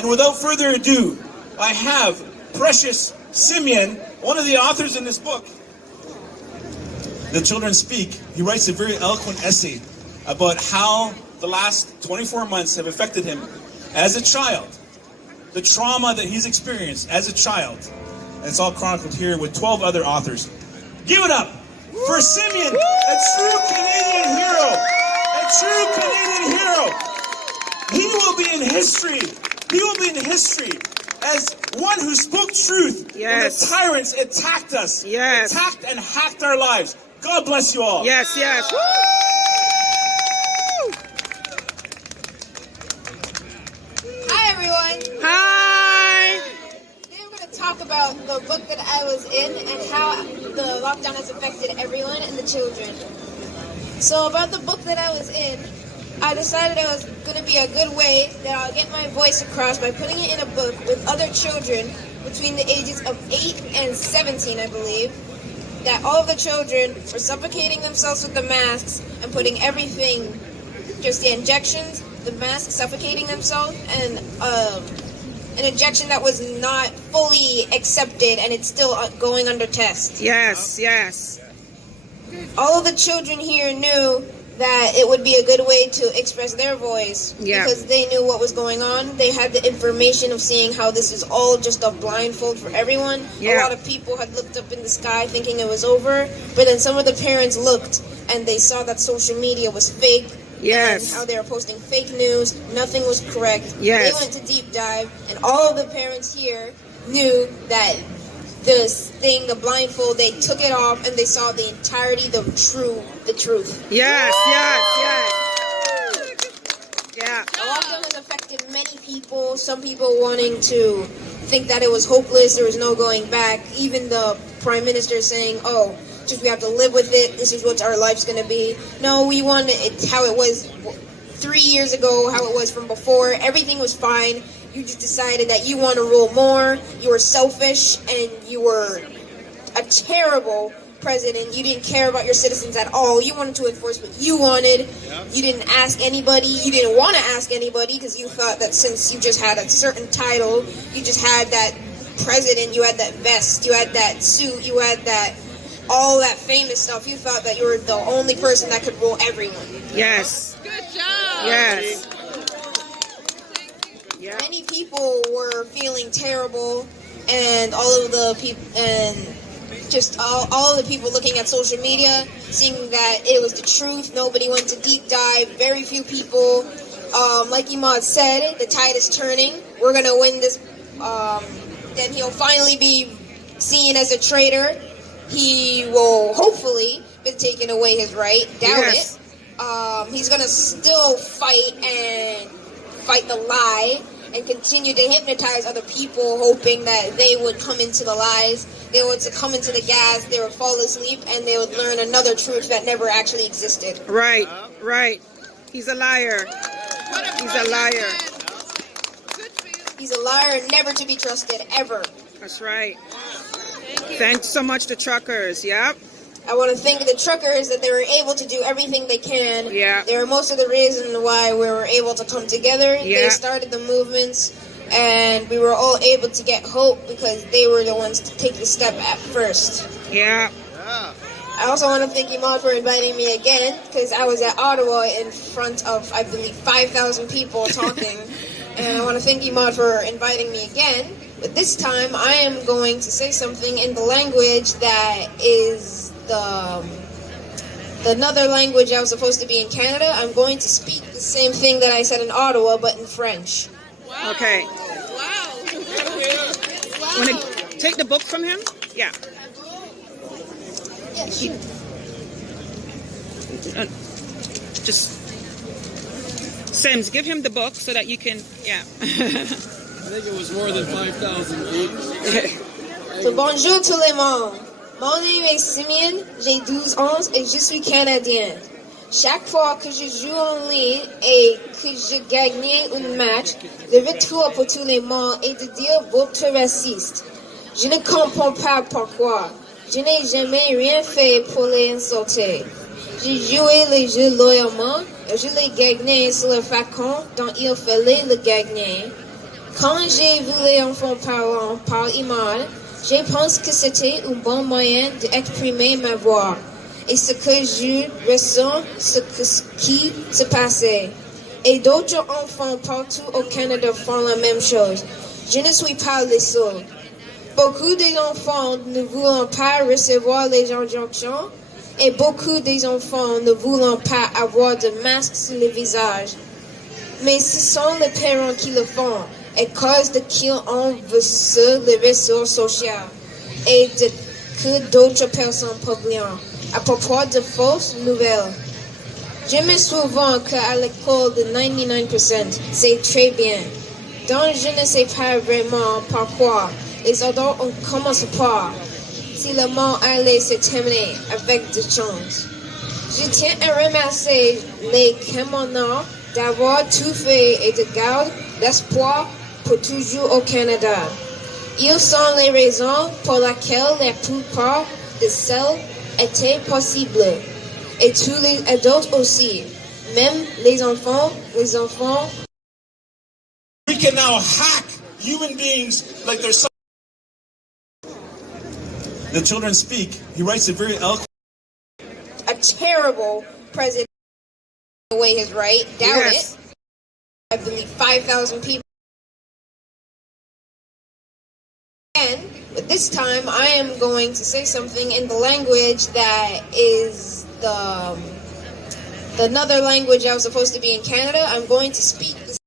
And without further ado, I have precious Simeon, one of the authors in this book, The Children Speak. He writes a very eloquent essay about how the last 24 months have affected him as a child, the trauma that he's experienced as a child. And it's all chronicled here with 12 other authors. Give it up for Simeon, a true Canadian hero. A true Canadian hero. He will be in history. He will be in history as one who spoke truth when the tyrants attacked us, attacked and hacked our lives. God bless you all. Yes, yes. Woo! Hi, everyone. Hi. Today we're going to talk about the book that I was in and how the lockdown has affected everyone and the children. So about the book that I was in, I decided it was going to be a good way that I'll get my voice across by putting it in a book with other children between the ages of 8 and 17, I believe, that all of the children were suffocating themselves with the masks and putting everything, just the injections, the masks suffocating themselves, and an injection that was not fully accepted and it's still going under test. Yes, yes. All of the children here knew that it would be a good way to express their voice because they knew what was going on. They had the information of seeing how this is all just a blindfold for everyone. A lot of people had looked up in the sky thinking it was over, but then some of the parents looked and they saw that social media was fake. And how they were posting fake news, nothing was correct. They went to deep dive, and all of the parents here knew that this thing, the blindfold, they took it off and they saw the entirety, the truth. Yes, yes, yes. Yeah. The lockdown has affected many people. Some people wanting to think that it was hopeless, there was no going back. Even the Prime Minister saying, oh, just we have to live with it, this is what our life's going to be. No, we want it how it was 3 years ago, how it was from before. Everything was fine. You just decided that you want to rule more, you were selfish, and you were a terrible president. You didn't care about your citizens at all. You wanted to enforce what you wanted. You didn't ask anybody. You didn't want to ask anybody because you thought that since you just had a certain title, you just had that president, you had that vest, you had that suit, you had that all that famous stuff. You thought that you were the only person that could rule everyone. Yes. Good job. Yes. Many people were feeling terrible, and all of the people, and just all of the people looking at social media, seeing that it was the truth. Nobody went to deep dive. Very few people. Like Emad said, the tide is turning. We're gonna win this. Then he'll finally be seen as a traitor. He will hopefully be taking away his right. Doubt it. He's gonna still fight the lie and continue to hypnotize other people, hoping that they would come into the lies, they would come into the gas, they would fall asleep, and they would learn another truth that never actually existed. Right, right. He's a liar. He's a liar. He's a liar, never to be trusted, ever. That's right. Thanks so much to truckers. Yep. I want to thank the truckers that they were able to do everything they can. Yeah. They were most of the reason why we were able to come together. Yeah. They started the movements, and we were all able to get hope because they were the ones to take the step at first. Yeah. I also want to thank Emad for inviting me again because I was at Ottawa in front of, I believe, 5,000 people talking. And I want to thank Emad for inviting me again. But this time, I am going to say something in the language that is another language I was supposed to be in Canada. I'm going to speak the same thing that I said in Ottawa, but in French. Wow. Okay. Wow. Want to take the book from him? Yeah. Yeah, sure. Just Sims, give him the book so that you can. Yeah. I think it was more than 5,000 pages. So bonjour tout le monde. Mon nom est Simeon, j'ai 12 ans et je suis canadien. Chaque fois que je joue en ligne et que je gagne un match, je vais trop pour tout le monde et de dire votre raciste. Je ne comprends pas pourquoi. Je n'ai jamais rien fait pour les insulter. J'ai joué le jeu loyalement et je l'ai gagné sur le facon dont il fallait le gagner. Quand j'ai vu les enfants parlant par Emad, je pense que c'était un bon moyen d'exprimer ma voix et ce que je ressens, ce qui se passait. Et d'autres enfants partout au Canada font la même chose. Je ne suis pas le seul. Beaucoup des enfants ne voulant pas recevoir les injonctions et beaucoup des enfants ne voulant pas avoir de masque sur le visage. Mais ce sont les parents qui le font à cause de qu'ils ont vu sur les réseaux sociaux et de que d'autres personnes publient à propos de fausses nouvelles. Je me souviens qu'à l'école de 99%, c'est très bien. Donc je ne sais pas vraiment pourquoi les adultes ont commencé par si le monde allait se terminer avec des choses. Je tiens à remercier les Camerounais d'avoir tout fait et de garder l'espoir pour toujours au Canada. Ils sont les raisons pour lesquelles la plupart de celles étaient possibles. Et tous les adultes aussi, même les enfants. We can now hack human beings like there's some. The children speak. He writes it very eloquent. A terrible president away his right. Doubt Yes. it. I believe 5,000 people. And but this time I am going to say something in the language that is the another language I was supposed to be in Canada. I'm going to speak